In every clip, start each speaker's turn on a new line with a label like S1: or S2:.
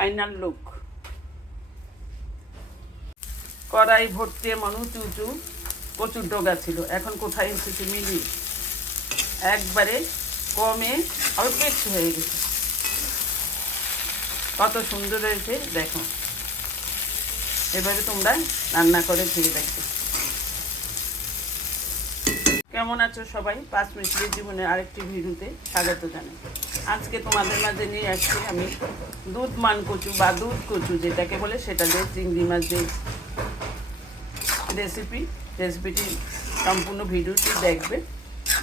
S1: Final look. কড়াই ভর্তি এমন উঁচু প্রচুর ডোগা ছিল। এখন কোথায় এসেছে মিলি? একবারে কমে অল্প একটু হয়ে গেছে। কত সুন্দর হয়েছে, দেখো। এভাবে তোমরা রান্না করে খেয়ে দেখবে কেমন আছো সবাই? পাঁচ মিনিটের জীবনের আরেকটি ভিডিওতে স্বাগত জানাই। আজকে তোমাদের মাঝে নিয়ে আসছি আমি দুধ মান কচু বা দুধ কচু যেটাকে বলে সেটা দিয়ে চিংড়ি মাছ দিয়ে রেসিপি রেসিপিটি সম্পূর্ণ ভিডিওটি দেখবে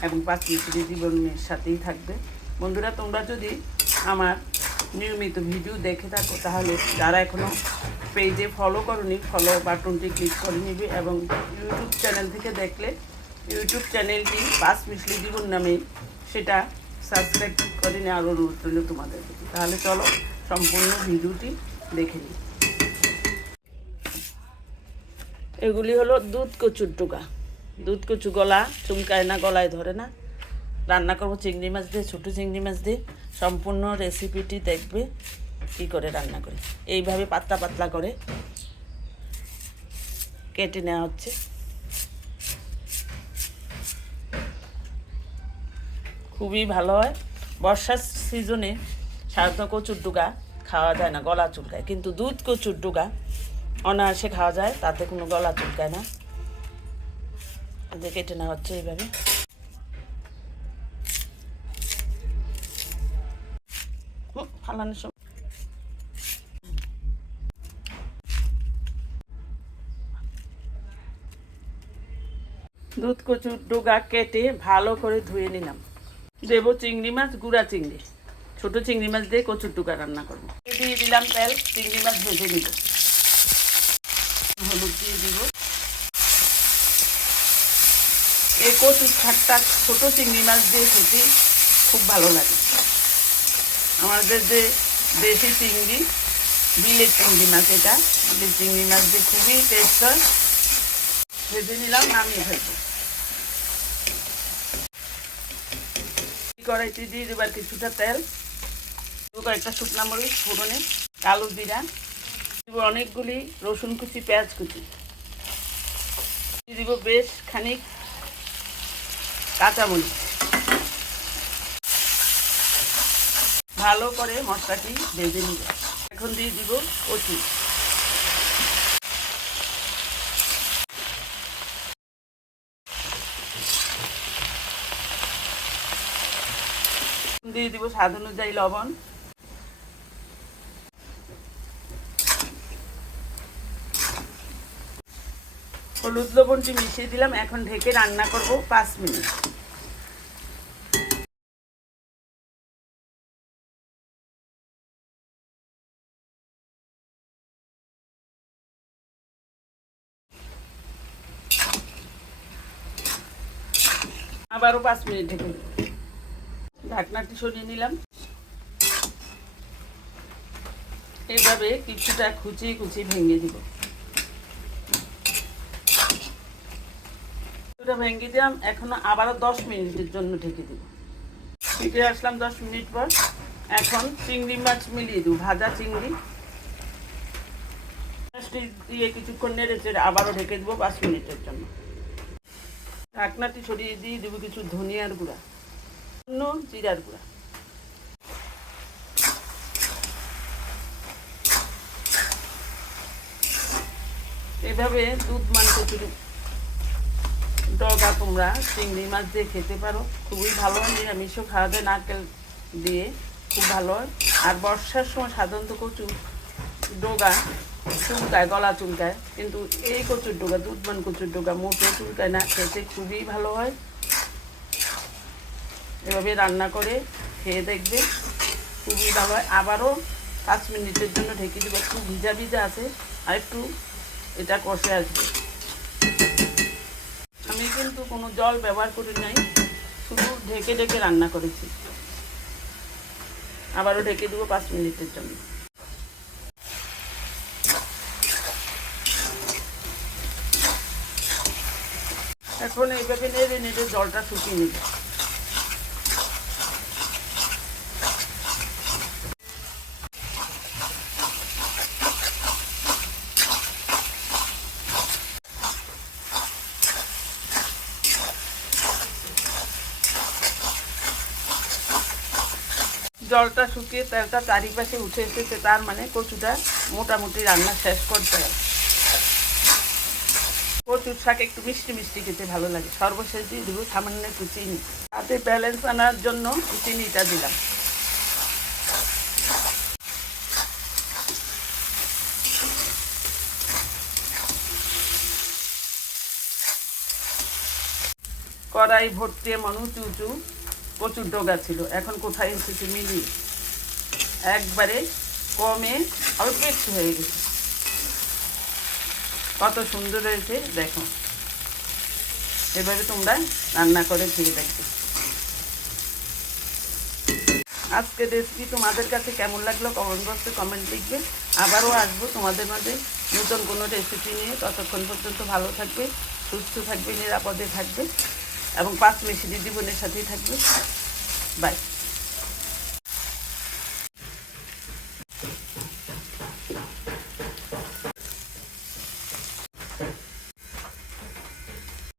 S1: এবং পাঁচ মিনিটের জীবনের সাথেই থাকবে। বন্ধুরা, তোমরা যদি আমার নিয়মিত ভিডিও দেখে থাকো, তাহলে যারা এখনও পেজে ফলো করনি ফলো বাটনটি ক্লিক করে নিবে এবং ইউটিউব চ্যানেল থেকে দেখলে ইউটিউব চ্যানেলটি পাঁচ মিশলি জীবন নামে সেটা সাবস্ক্রাইব করে নিয়ে আরও অনুরোধ রইল তোমাদের তাহলে চলো সম্পূর্ণ ভিডিওটি দেখে নিই। এগুলি হলো দুধ কচুর ডোকা দুধ কচু গলা চুমকায় না, গলায় ধরে না। রান্না করব চিংড়ি মাছ দিয়ে, ছোটো চিংড়ি মাছ দিয়ে। সম্পূর্ণ রেসিপিটি দেখবে কি করে রান্না করে। এইভাবে পাতলা পাতলা করে কেটে নেওয়া হচ্ছে। খুবই ভালো হয়। বর্ষার সিজনে সাধারণত কচুর ডুগা খাওয়া যায় না, গলা চুলকায়। কিন্তু দুধ কচুর ডুগা অনায়াসে খাওয়া যায়, তাতে কোনো গলা চুলকায় না। কেটে নেওয়া হচ্ছে এইভাবে। সময়। দুধ কচুর ডোগা কেটে ভালো করে ধুয়ে নিলাম। দেবো চিংড়ি মাছ, গুঁড়া চিংড়ি। ছোট চিংড়ি মাছ দিয়ে কচুর টুকা রান্না করব। দিয়ে দিলাম তেল, চিংড়ি মাছ ভেজে নিব। হলুদ দিয়ে দিব। এই কচুর শাকটা ছোট চিংড়ি মাছ দিয়ে খেতে খুব ভালো লাগে। আমাদের যে দেশি চিংড়ি, বিলের চিংড়ি মাছ এটা, বিলের চিংড়ি মাছ দিয়ে খুবই টেস্ট হয়। ভেজে নিলাম, নামিয়ে ফেলব। কড়াইতে দিয়ে দেবার কিছুটা তেল। দেবো কয়েকটা শুকনো মরিচ, ফোড়নে, কালো জিরা। দিব অনেকগুলি রসুন কুচি, পেঁয়াজ কুচি। দিব বেশ খানিক কাঁচামরিচ। ভালো করে মশলাটি ভেজে নিব। এখন দিয়ে দিব কচু। দিয়ে দিব স্বাদ অনুযায়ী লবণ। হলুদ লবণটি মিশিয়ে দিলাম, এখন ঢেকে রান্না করব পাঁচ মিনিট। আবারও পাঁচ মিনিট ঢেকে ঢাকনাটি সরিয়ে নিলাম। এভাবে কিছুটা খুচি খুচি ভেঙে দিব। ভেঙে দিলাম, এখনও আবারও দশ মিনিটের জন্য ঢেকে দিব। ফিরে আসলাম দশ মিনিট পর। এখন চিংড়ি মাছ মিলিয়ে দেবো, ভাজা চিংড়ি। দিয়ে কিছুক্ষণ নেড়ে চেড়ে আবারও ঢেকে দেবো পাঁচ মিনিটের জন্য। ঢাকনাটি সরিয়ে দিয়ে দেবো কিছু ধনিয়ার গুঁড়া। অন্য জিরার গুঁড়া। এভাবে দুধ মান কচুরি ডগা তোমরা, চিংড়ি মাছ দিয়ে খেতে পারো, খুবই ভালো হয় নিরামিষও খাওয়া যায়, নারকেল দিয়ে খুব ভালো হয়। আর বর্ষার সময় সাধারণত কচু ডোগা চুলকায়, গলা চুলকায়, কিন্তু এই কচুর ডোগা দুধমান কচুর ডোগা মোটো চুলকায় না, খেতে খুবই ভালো হয়। এভাবে রান্না করে খেয়ে দেখবে। খুবই ভালো হয় আবারও পাঁচ মিনিটের জন্য ঢেকে দেবো। একটু ভিজা ভিজা আছে, আর একটু এটা কষে আসবে। আমি কিন্তু কোনো জল ব্যবহার করি নাই, শুধু ঢেকে ঢেকে রান্না করেছি। আবারও ঢেকে দেবো পাঁচ মিনিটের জন্য। এখন এইভাবে নেড়ে নেড়ে জলটা শুকিয়ে নেবে। জলটা শুকিয়ে তেলটা চারিপাশে উঠে এসেছে, তার মানে কচুটা মোটামুটি রান্না শেষ করতে হবে। কচুর শাক একটু মিষ্টি মিষ্টি খেতে ভালো লাগে। সর্বশেষ দিয়ে দিব সামান্য একটু চিনি। তাতে ব্যালেন্স আনার জন্য চিনিটা দিলাম। কড়াই ভর্তি এমন উঁচু উঁচু প্রচুর ডগা ছিল এখন কোথায় এসেছে মিলিয়ে একবারে কমে অল্প একটু হয়ে গেছে। কত সুন্দর হয়েছে, দেখো। এভাবে তোমরা রান্না করে খেয়ে দেখবে। আজকে রেসিপি তোমাদের কাছে কেমন লাগল কমেন্ট বক্সে কমেন্ট লিখবে। আবারও আসব তোমাদের মাঝে। নতুন কোনো রেসিপি নিয়ে। ততক্ষণ পর্যন্ত ভালো থাকবে, সুস্থ থাকবে, নিরাপদে থাকবে। এবং পাঁচ মিশিয়ে জীবনের সাথেই থাকবে। বাই